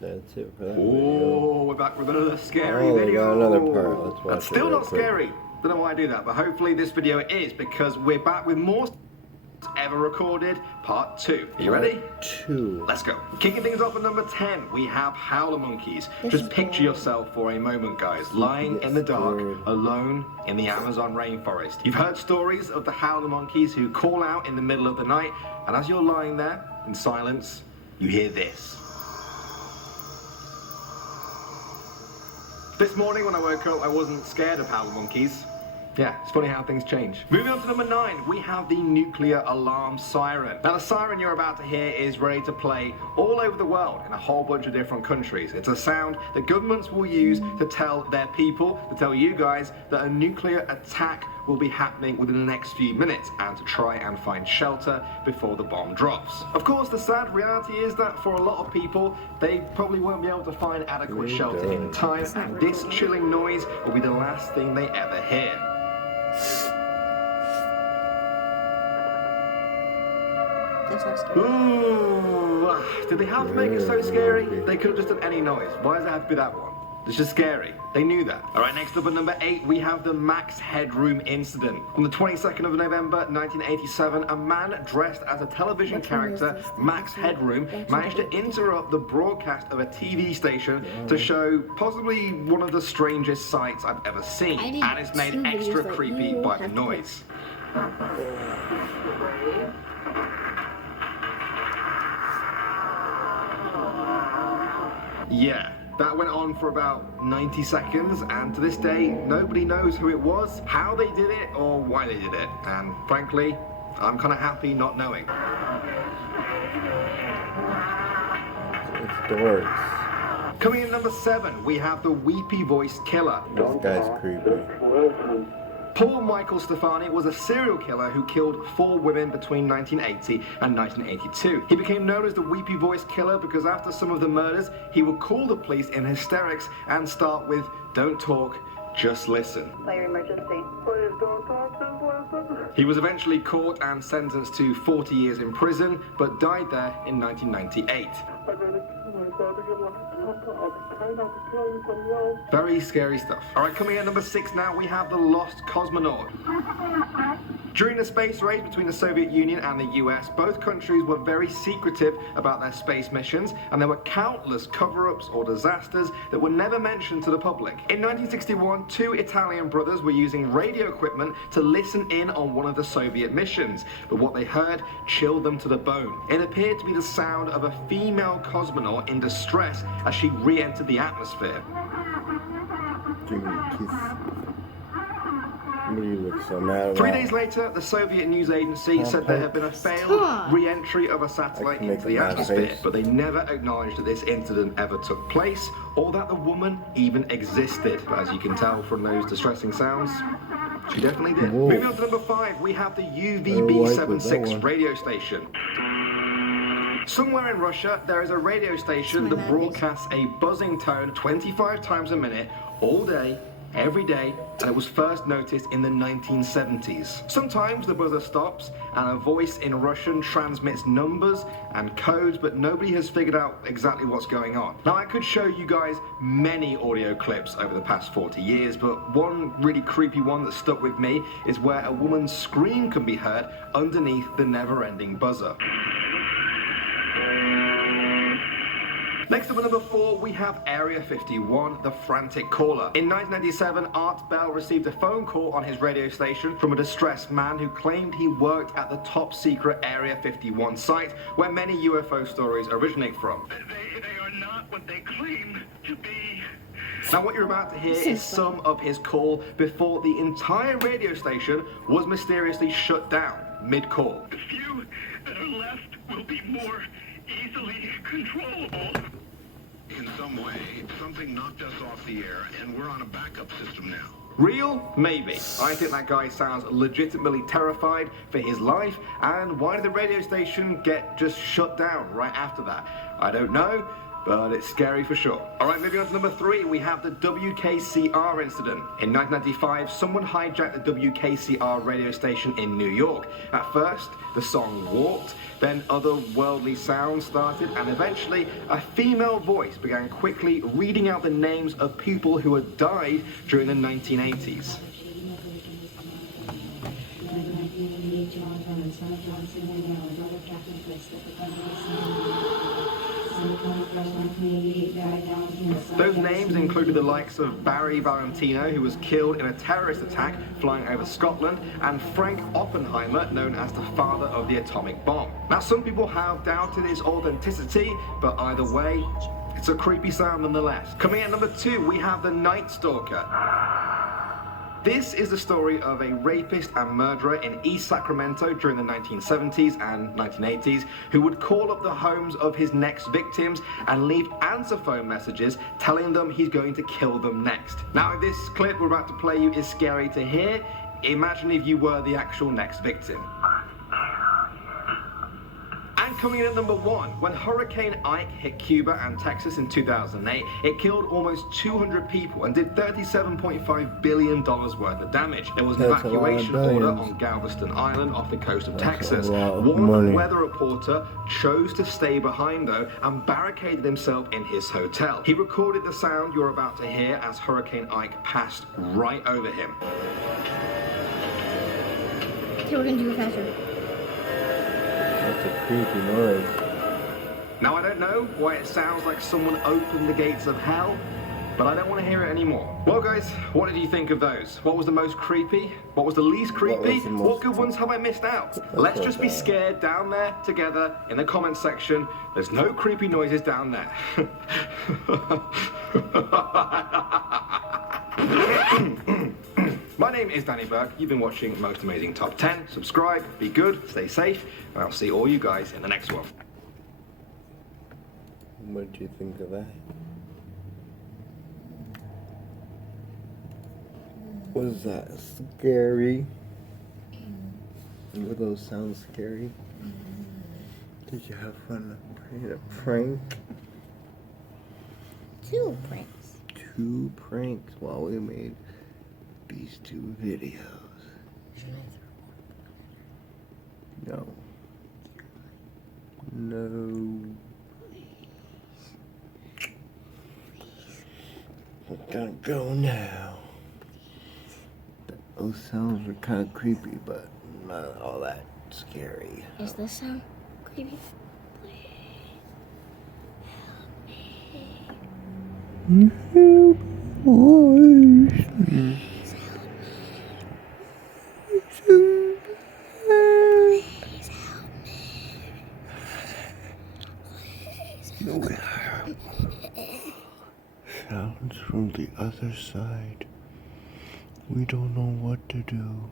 That's it for that Oh, we're back with another scary video. Got another part. Let's watch That's still it real not quick. scary. Don't know why I do that, but hopefully this video is, because we're back with more ever recorded, part 2. Are you ready? Part 2. Let's go. Kicking things off at number 10, we have howler monkeys. Just picture yourself for a moment, guys, lying in the dark, alone in the Amazon rainforest. You've heard stories of the howler monkeys who call out in the middle of the night, and as you're lying there in silence, you hear this. This morning when I woke up, I wasn't scared of howler monkeys. Yeah, it's funny how things change. Moving on to number 9, we have the nuclear alarm siren. Now the siren you're about to hear is ready to play all over the world in a whole bunch of different countries. It's a sound that governments will use to tell their people, to tell you guys, that a nuclear attack will be happening within the next few minutes and to try and find shelter before the bomb drops. Of course, the sad reality is that for a lot of people, they probably won't be able to find adequate shelter in time, and this chilling noise will be the last thing they ever hear. That's not scary. Ooh, did they have to make it so scary? They could have just done any noise. Why does it have to be that one? It's just scary. They knew that. All right, next up at number 8, we have the Max Headroom incident. On the 22nd of November, 1987, a man dressed as a television character, Max Headroom, managed to interrupt the broadcast of a TV station to show possibly one of the strangest sights I've ever seen. And it's made extra creepy by the noise. Yeah. That went on for about 90 seconds, and to this day, nobody knows who it was, how they did it, or why they did it. And frankly, I'm kind of happy not knowing. It's doors. Coming in number 7, we have the Weepy Voice Killer. This guy's creepy. Paul Michael Stefani was a serial killer who killed 4 women between 1980 and 1982. He became known as the Weepy Voice Killer because after some of the murders, he would call the police in hysterics and start with, "Don't talk, just listen." Fire emergency. Please don't talk, just listen. He was eventually caught and sentenced to 40 years in prison, but died there in 1998. Very scary stuff. Alright, coming in at number 6 now, we have the Lost Cosmonaut. During the space race between the Soviet Union and the US, both countries were very secretive about their space missions, and there were countless cover-ups or disasters that were never mentioned to the public. In 1961, 2 Italian brothers were using radio equipment to listen in on one of the Soviet missions, but what they heard chilled them to the bone. It appeared to be the sound of a female cosmonaut in distress as she re-entered the atmosphere. You look so mad. 3 days later, the Soviet news agency said there had been a failed re-entry of a satellite into the atmosphere, but they never acknowledged that this incident ever took place or that the woman even existed. But as you can tell from those distressing sounds, she definitely did. Whoa. Moving on to number 5, we have the UVB76 radio station. Somewhere in Russia, there is a radio station that broadcasts a buzzing tone 25 times a minute, all day, every day, and it was first noticed in the 1970s. Sometimes the buzzer stops and a voice in Russian transmits numbers and codes, but nobody has figured out exactly what's going on. Now I could show you guys many audio clips over the past 40 years, but one really creepy one that stuck with me is where a woman's scream can be heard underneath the never-ending buzzer. Next up at number 4, we have Area 51, the frantic caller. In 1997, Art Bell received a phone call on his radio station from a distressed man who claimed he worked at the top secret Area 51 site, where many UFO stories originate from. They are not what they claim to be. Now what you're about to hear is some of his call before the entire radio station was mysteriously shut down mid-call. The few that are left will be more easily controllable. In some way, something knocked us off the air, and we're on a backup system now. Real? Maybe. I think that guy sounds legitimately terrified for his life, and why did the radio station get just shut down right after that? I don't know, but it's scary for sure. Alright, moving on to number 3, we have the WKCR incident. In 1995, someone hijacked the WKCR radio station in New York. At first, the song walked, then otherworldly sounds started, and eventually a female voice began quickly reading out the names of people who had died during the 1980s. Those names included the likes of Barry Valentino, who was killed in a terrorist attack flying over Scotland, and Frank Oppenheimer, known as the father of the atomic bomb. Now, some people have doubted its authenticity, but either way, it's a creepy sound nonetheless. Coming at number 2, we have the Night Stalker. This is the story of a rapist and murderer in East Sacramento during the 1970s and 1980s who would call up the homes of his next victims and leave answer phone messages telling them he's going to kill them next. Now, if this clip we're about to play you is scary to hear, imagine if you were the actual next victim. And coming in at number 1, when Hurricane Ike hit Cuba and Texas in 2008, it killed almost 200 people and did $37.5 billion worth of damage. There was an evacuation order on Galveston Island off the coast of Texas. One weather reporter chose to stay behind though and barricaded himself in his hotel. He recorded the sound you're about to hear as Hurricane Ike passed right over him. Okay, we're gonna do it faster. That's a creepy noise. Now, I don't know why it sounds like someone opened the gates of hell, but I don't want to hear it anymore. Well, guys, what did you think of those? What was the most creepy? What was the least creepy? What good ones have I missed out? Let's just be scared down there together in the comments section. There's no creepy noises down there. My name is Danny Burke. You've been watching Most Amazing Top 10. Subscribe, be good, stay safe, and I'll see all you guys in the next one. What do you think of that? What is that? Scary? Were those sounds scary? Did you have fun playing a prank? 2 pranks. 2 pranks while we made these 2 videos. No. No. We're gonna go now. Those sounds were kind of creepy, but not all that scary. Is this sound creepy? Sounds from the other side. We don't know what to do.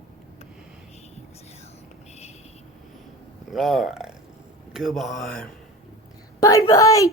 Alright. Goodbye. Bye bye!